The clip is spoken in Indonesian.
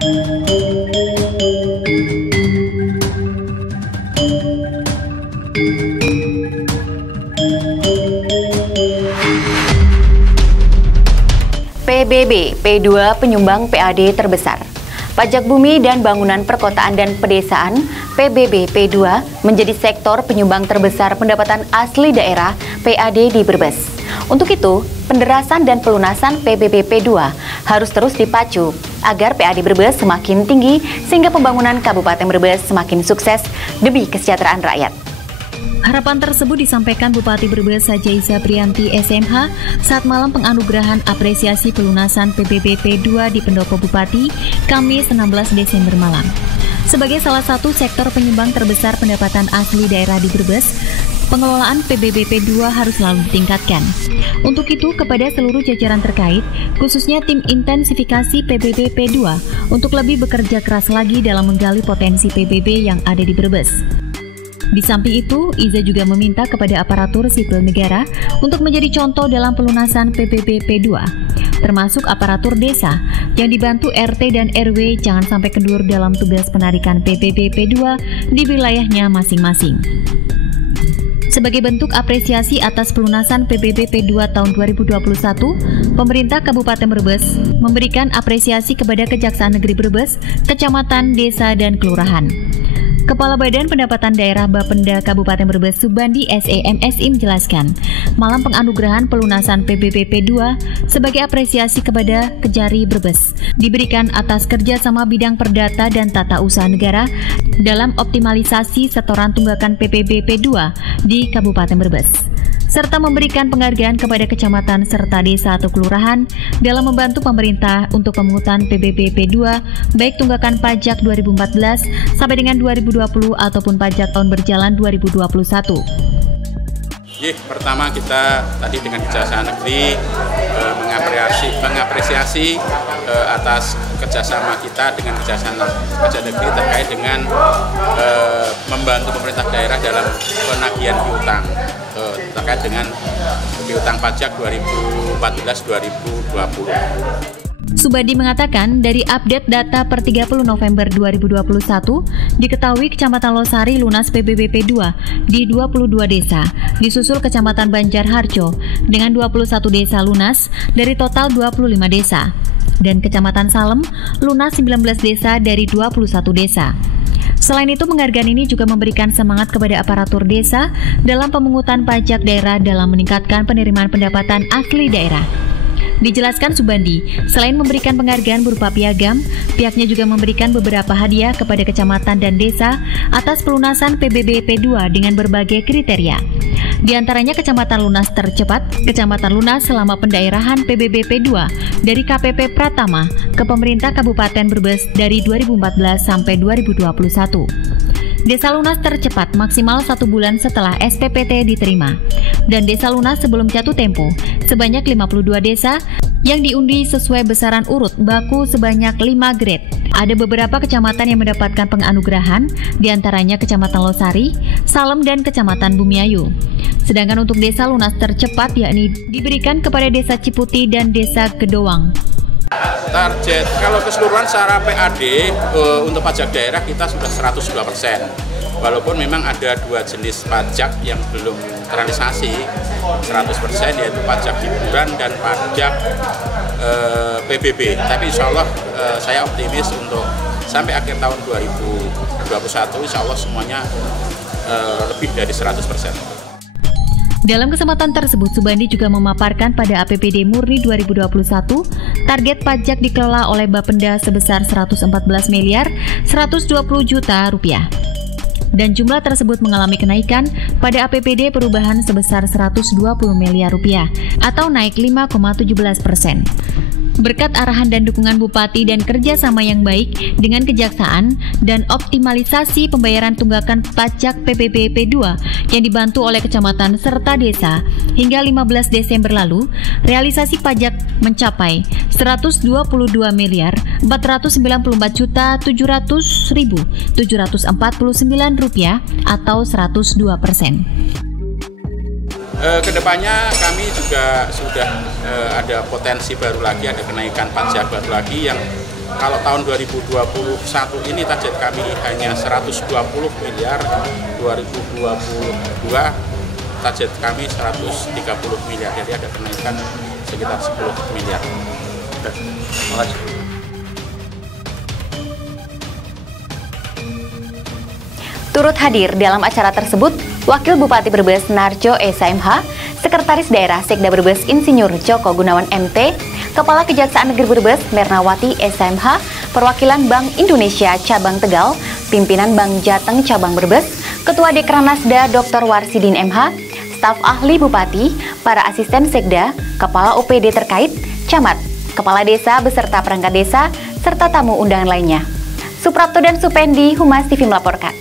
PBB P2 penyumbang PAD terbesar. Pajak Bumi dan Bangunan Perkotaan dan Pedesaan PBB P2 menjadi sektor penyumbang terbesar pendapatan asli daerah PAD di Brebes. Untuk itu, penderasan dan pelunasan PBB P2 harus terus dipacu agar PAD Brebes semakin tinggi sehingga pembangunan Kabupaten Brebes semakin sukses demi kesejahteraan rakyat. Harapan tersebut disampaikan Bupati Brebes Sajaiza Priyanti SMH saat malam penganugerahan apresiasi pelunasan PBB P2 di Pendopo Bupati, Kamis 16 Desember malam. Sebagai salah satu sektor penyumbang terbesar pendapatan asli daerah di Brebes, pengelolaan PBB P2 harus selalu ditingkatkan. Untuk itu, kepada seluruh jajaran terkait, khususnya tim intensifikasi PBB P2, untuk lebih bekerja keras lagi dalam menggali potensi PBB yang ada di Brebes. Di samping itu, Iza juga meminta kepada aparatur sipil negara untuk menjadi contoh dalam pelunasan PBB P2, termasuk aparatur desa yang dibantu RT dan RW jangan sampai kendur dalam tugas penarikan PBB P2 di wilayahnya masing-masing. Sebagai bentuk apresiasi atas pelunasan PBB P2 tahun 2021, pemerintah Kabupaten Brebes memberikan apresiasi kepada Kejaksaan Negeri Brebes, kecamatan, desa, dan kelurahan. Kepala Badan Pendapatan Daerah Bapenda Kabupaten Brebes Subandi SEMSI menjelaskan, malam penganugerahan pelunasan PBB P2 sebagai apresiasi kepada Kejari Brebes diberikan atas kerjasama bidang perdata dan tata usaha negara dalam optimalisasi setoran tunggakan PBB P2 di Kabupaten Brebes, serta memberikan penghargaan kepada kecamatan serta desa atau kelurahan dalam membantu pemerintah untuk pemungutan PBB P2 baik tunggakan pajak 2014 sampai dengan 2020 ataupun pajak tahun berjalan 2021. Pertama kita tadi dengan Kejaksaan Negeri mengapresiasi atas kerjasama kita dengan Kejaksaan Negeri terkait dengan membantu pemerintah daerah dalam penagihan piutang terkait dengan piutang pajak 2014-2020. Subandi mengatakan dari update data per 30 November 2021, diketahui Kecamatan Losari lunas PBB P2 di 22 desa, disusul Kecamatan Banjarharjo dengan 21 desa lunas dari total 25 desa, dan Kecamatan Salem lunas 19 desa dari 21 desa. Selain itu, penghargaan ini juga memberikan semangat kepada aparatur desa dalam pemungutan pajak daerah dalam meningkatkan penerimaan pendapatan asli daerah. Dijelaskan Subandi, selain memberikan penghargaan berupa piagam, pihaknya juga memberikan beberapa hadiah kepada kecamatan dan desa atas pelunasan PBB P2 dengan berbagai kriteria. Di antaranya Kecamatan Lunas Tercepat, Kecamatan Lunas selama pendaerahan PBB P2 dari KPP Pratama ke pemerintah Kabupaten Brebes dari 2014 sampai 2021. Desa lunas tercepat maksimal 1 bulan setelah SPPT diterima, dan desa lunas sebelum jatuh tempo sebanyak 52 desa yang diundi sesuai besaran urut baku sebanyak 5 grade. Ada beberapa kecamatan yang mendapatkan penganugerahan, diantaranya Kecamatan Losari, Salem, dan Kecamatan Bumiayu. Sedangkan untuk desa lunas tercepat yakni diberikan kepada Desa Ciputi dan Desa Gedowang. Target kalau keseluruhan secara PAD untuk pajak daerah kita sudah 102%. Walaupun memang ada dua jenis pajak yang belum terrealisasi 100%, yaitu pajak hiburan dan pajak PBB. Tapi insya Allah saya optimis untuk sampai akhir tahun 2021 insya Allah semuanya lebih dari 100%. Dalam kesempatan tersebut, Subandi juga memaparkan pada APBD Murni 2021, target pajak dikelola oleh Bapenda sebesar 114 miliar 120 juta rupiah. Dan jumlah tersebut mengalami kenaikan pada APBD perubahan sebesar 120 miliar rupiah atau naik 5,17%. Berkat arahan dan dukungan Bupati dan kerjasama yang baik dengan Kejaksaan dan optimalisasi pembayaran tunggakan pajak PBB P2 yang dibantu oleh kecamatan serta desa, hingga 15 Desember lalu, realisasi pajak mencapai 122 miliar 494 juta 700.749 rupiah atau 102%. Kedepannya kami juga sudah ada potensi baru lagi, ada kenaikan pajak baru lagi yang Kalau tahun 2021 ini target kami hanya 120 miliar, 2022 target kami 130 miliar, jadi ada kenaikan sekitar 10 miliar. Terima kasih. Turut hadir dalam acara tersebut, Wakil Bupati Brebes Narjo SMH, Sekretaris Daerah Sekda Brebes Insinyur Joko Gunawan MT, Kepala Kejaksaan Negeri Brebes Mernawati SMH, Perwakilan Bank Indonesia Cabang Tegal, Pimpinan Bank Jateng Cabang Brebes, Ketua Dekranasda Dr. Warsidin MH, staf ahli Bupati, para asisten Sekda, Kepala OPD terkait, Camat, Kepala Desa beserta perangkat desa, serta tamu undangan lainnya. Suprapto dan Supendi, Humas TV melaporkan.